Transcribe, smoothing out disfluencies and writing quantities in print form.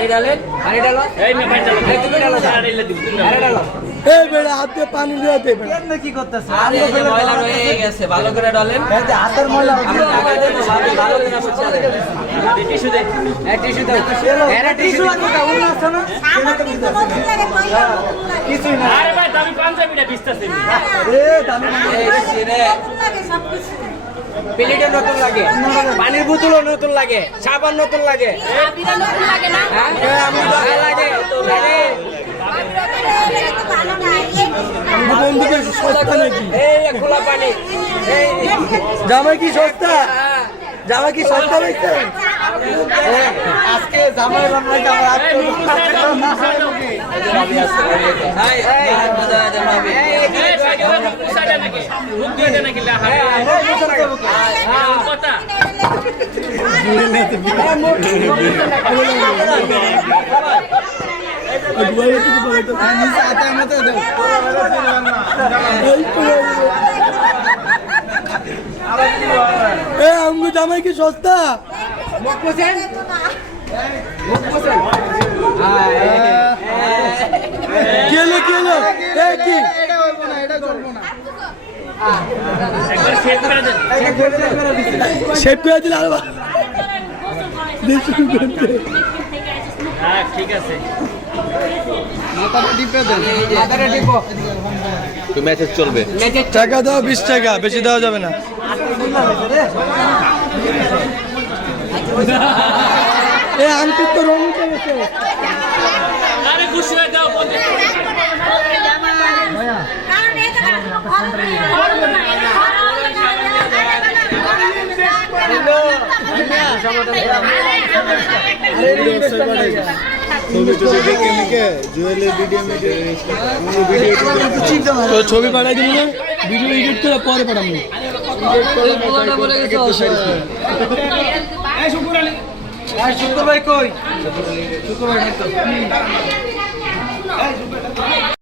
पानी डालें पानी डालो তুমি ডালো আরে ডালো এই বেড়া হাতে পানি দিতে বেড়া কেন কি করতেছ আরে এই যে ময়লা রয়ে গেছে ভালো করে ডালেন এই যে হাতের ময়লা আমরা লাগাই দেব ভালো করে সরষে টিস্যু দে এই টিস্যু দাও এরা টিস্যু লাগবে না উনি আছে না কিছুই না আরে ভাই দামি পাঞ্জাবিটা বিস্তাছে এ দামি এই রে প্লেটে নতুন লাগে পানির বোতলও নতুন লাগে সাবান নতুন লাগে আবিরা নতুন লাগে না হ্যাঁ আমি ভালো লাগে আরে বন্ধুকে সস্তা নাকি এই খোলা পানি এই জামাই কি সস্তা জামাই কি সস্তা দেখতে আজকে জামাই রান্নায় আমার আজকে ভাবি আছে হাই এই মজা আছে ভাবি এই সাইকেল পুষাটা নাকি রূপ দিয়ে নাকি লা কথা নিচে হাতের মতো দাও এ আমগো জামাই কি সস্তা কেলো কেলো এ কি এটা হইব না এটা করব না একবার শেভ করে দেন শেভ করে দিলে আর দেখুন করতে হ্যাঁ ঠিক আছে মাথাটা টিপে দেন মাথারে টিপো মেসেজ চলবে টাকা দাও 20 টাকা বেশি দেওয়া যাবে না এ আংটি তো রং উঠে গেছে আরে খুশি হয়ে দাও বন্ধু কারণ এই তো ছবি পাঠাই দিন না ভিডিও এডিট করে পরে পাঠাবো শুক্র ভাই কই শুক্র ভাই